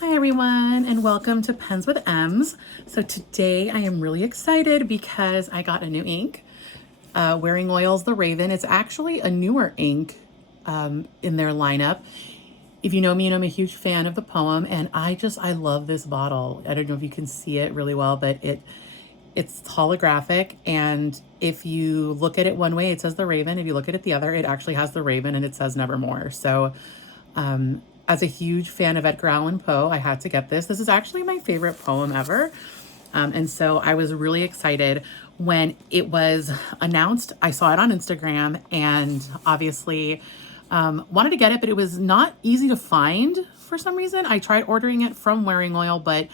Hi everyone, and welcome to Pens with M's. So today I am really excited because I got a new ink, Wearingeul's The Raven. It's actually a newer ink in their lineup. If you know me, I'm a huge fan of the poem, and I love this bottle. I don't know if you can see it really well, but it's holographic, and if you look at it one way, it says The Raven. If you look at it the other, it actually has The Raven, and it says Nevermore. So as a huge fan of Edgar Allan Poe, I had to get this. This is actually my favorite poem ever. And so I was really excited when it was announced. I saw it on Instagram and obviously wanted to get it, but it was not easy to find for some reason. I tried ordering it from Wearingeul, but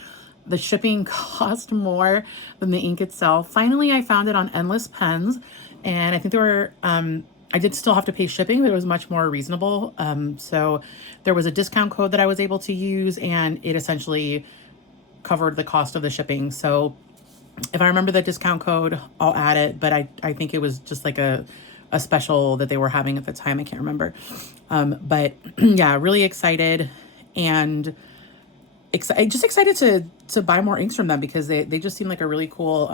the shipping cost more than the ink itself. Finally, I found it on Endless Pens, and I think there were I did still have to pay shipping, but it was much more reasonable. So there was a discount code that I was able to use, and it essentially covered the cost of the shipping. So if I remember the discount code, I'll add it. But I think it was just like a special that they were having at the time. I can't remember. But yeah, really excited and just excited to buy more inks from them because they just seem like a really cool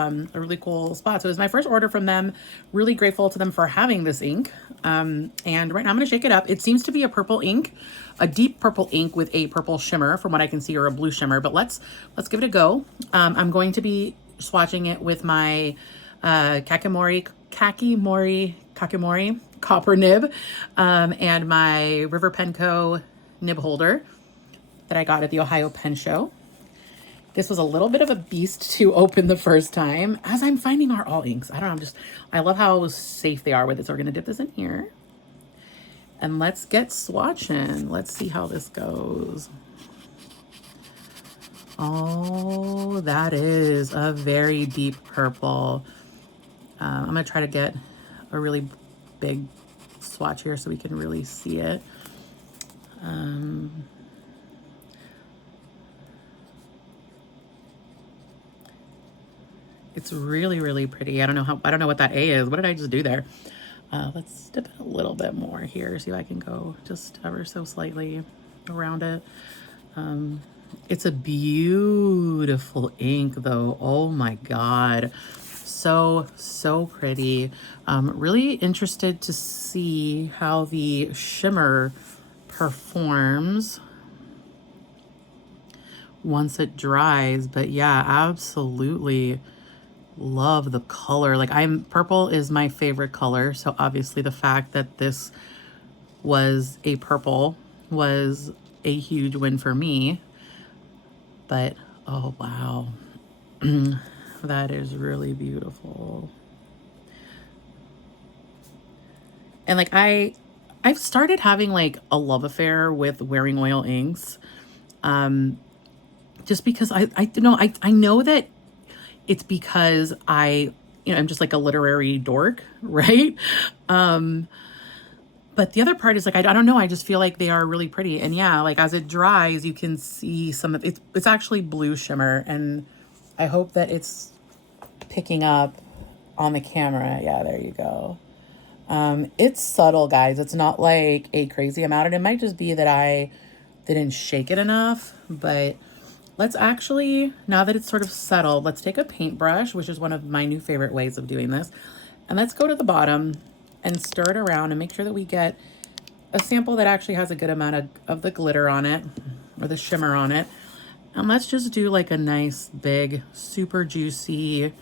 spot. So it was my first order from them. Really grateful to them for having this ink. And right now I'm going to shake it up. It seems to be a purple ink, a deep purple ink with a purple shimmer from what I can see, or a blue shimmer, but let's give it a go. I'm going to be swatching it with my Kakimori copper nib, and my River Penco nib holder that I got at the Ohio Pen Show. This was a little bit of a beast to open the first time, as I'm finding our all inks. I don't know, I love how safe they are with it. So we're gonna dip this in here and let's get swatching. Let's see how this goes. Oh, that is a very deep purple. I'm gonna try to get a really big swatch here so we can really see it. It's really, really pretty. I don't know what that A is. What did I just do there? Let's dip it a little bit more here. See if I can go just ever so slightly around it. It's a beautiful ink though. Oh my God. So pretty. Really interested to see how the shimmer performs once it dries. But yeah, absolutely love the color. Like, purple is my favorite color, so obviously the fact that this was a purple was a huge win for me. But oh wow, that is really beautiful. And like I've started having like a love affair with Wearingeul inks, just because I know that it's because I'm just like a literary dork, right? But the other part is like, I don't know, I just feel like they are really pretty. And yeah, like as it dries, you can see some of it's actually blue shimmer, and I hope that it's picking up on the camera. Yeah, there you go. It's subtle, guys. It's not like a crazy amount, and it might just be that I didn't shake it enough, but let's actually, now that it's sort of settled, let's take a paintbrush, which is one of my new favorite ways of doing this. And let's go to the bottom and stir it around and make sure that we get a sample that actually has a good amount of the glitter on it, or the shimmer on it. And let's just do like a nice big, super juicy,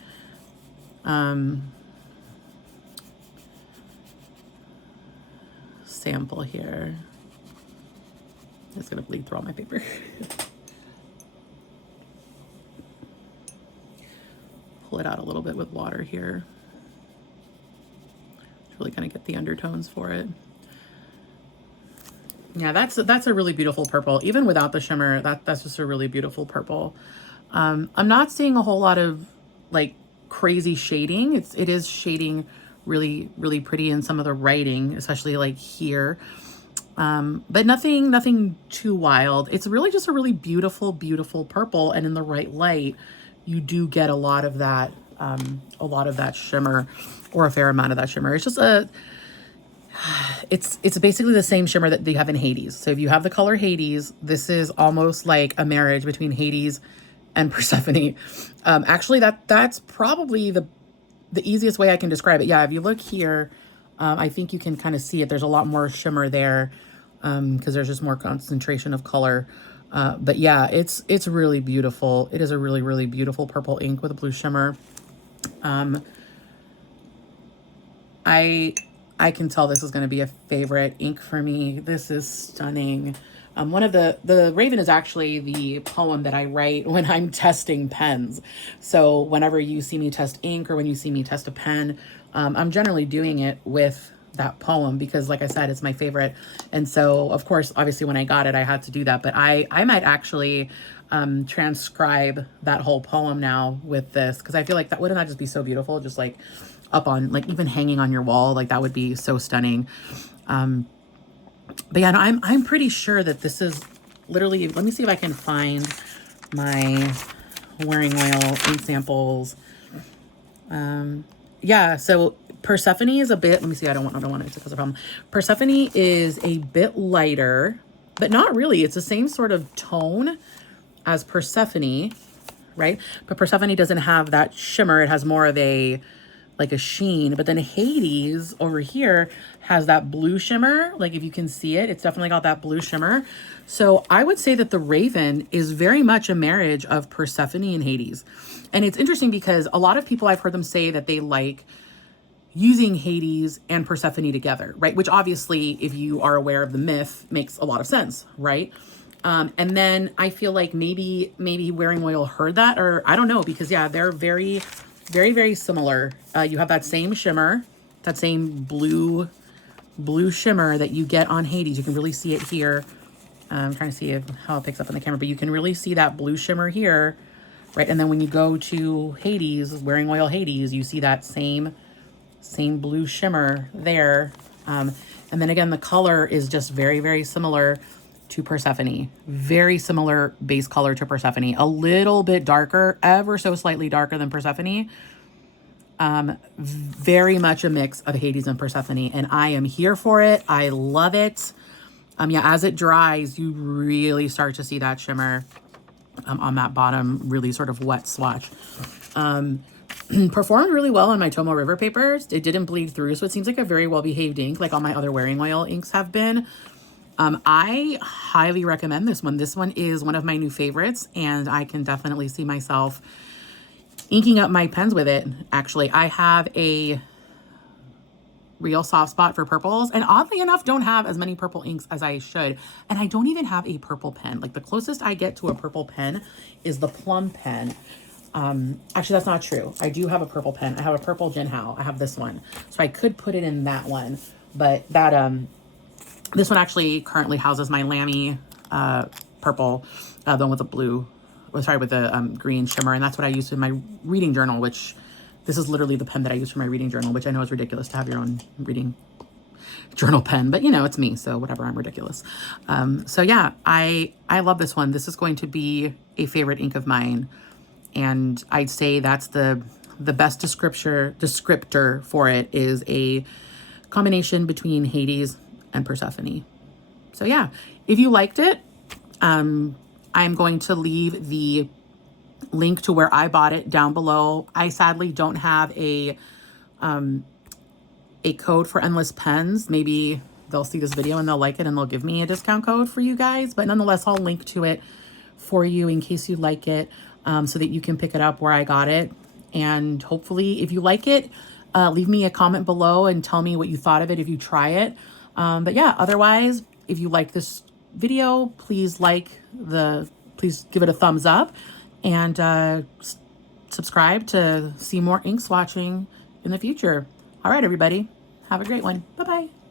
sample here. It's gonna bleed through all my paper. Pull it out a little bit with water here. It's really gonna get the undertones for it. Yeah, that's a really beautiful purple. Even without the shimmer, that's just a really beautiful purple. I'm not seeing a whole lot of like crazy shading. It is shading really, really pretty in some of the writing, especially like here. But nothing too wild. It's really just a really beautiful, beautiful purple, and in the right light, you do get a lot of that shimmer, or a fair amount of that shimmer. It's just it's basically the same shimmer that they have in Hades. So if you have the color Hades, this is almost like a marriage between Hades and Persephone. Actually, that's probably the easiest way I can describe it. Yeah, if you look here, I think you can kind of see it. There's a lot more shimmer there because there's just more concentration of color. But yeah, it's really beautiful. It is a really, really beautiful purple ink with a blue shimmer. I can tell this is going to be a favorite ink for me. This is stunning. One of the Raven is actually the poem that I write when I'm testing pens. So whenever you see me test ink or when you see me test a pen, I'm generally doing it with that poem because, like I said, it's my favorite. And so, of course, obviously when I got it, I had to do that. But I might actually transcribe that whole poem now with this because I feel like wouldn't that just be so beautiful? Just like up on, like, even hanging on your wall, like that would be so stunning. But yeah, no, I'm pretty sure that this is literally, let me see if I can find my Wearingeul ink samples. Yeah, so Persephone is a bit, let me see, I don't want it to cause a problem. Persephone is a bit lighter, but not really. It's the same sort of tone as Persephone, right? But Persephone doesn't have that shimmer. It has more of a, like a sheen. But then Hades over here has that blue shimmer. Like if you can see it, it's definitely got that blue shimmer. So I would say that the Raven is very much a marriage of Persephone and Hades. And it's interesting because a lot of people, I've heard them say that they like using Hades and Persephone together, right? Which obviously, if you are aware of the myth, makes a lot of sense, right? And then I feel like maybe Wearingeul heard that, or I don't know, because yeah, they're very, very, very similar. You have that same shimmer, that same blue shimmer that you get on Hades. You can really see it here. I'm trying to see how it picks up on the camera, but you can really see that blue shimmer here, right? And then when you go to Hades, Wearingeul Hades, you see that same blue shimmer there. And then again, the color is just very, very similar to Persephone. Very similar base color to Persephone. A little bit darker, ever so slightly darker than Persephone. Very much a mix of Hades and Persephone, and I am here for it. I love it. Yeah, as it dries, you really start to see that shimmer on that bottom, really sort of wet swatch. Performed really well on my Tomo River papers. It didn't bleed through, so it seems like a very well-behaved ink, like all my other Wearingeul inks have been. I highly recommend this one. This one is one of my new favorites, and I can definitely see myself inking up my pens with it. Actually, I have a real soft spot for purples, and oddly enough, don't have as many purple inks as I should. And I don't even have a purple pen. Like the closest I get to a purple pen is the Plum pen. Actually, that's not true. I do have a purple pen. I have a purple Jinhao. I have this one. So I could put it in that one, but that, this one actually currently houses my Lamy, purple, the one with the blue, sorry, with the, green shimmer. And that's what I use in my reading journal, which this is literally the pen that I use for my reading journal, which I know is ridiculous to have your own reading journal pen, but you know, it's me. So whatever, I'm ridiculous. So yeah, I love this one. This is going to be a favorite ink of mine. And I'd say that's the best descriptor for it is a combination between Hades and Persephone. So yeah, if you liked it, I'm going to leave the link to where I bought it down below. I sadly don't have a code for Endless Pens. Maybe they'll see this video and they'll like it and they'll give me a discount code for you guys. But nonetheless, I'll link to it for you in case you like it. So that you can pick it up where I got it. And hopefully, if you like it, leave me a comment below and tell me what you thought of it if you try it. But yeah, otherwise, if you like this video, please please give it a thumbs up and subscribe to see more ink swatching in the future. All right, everybody, have a great one. Bye-bye.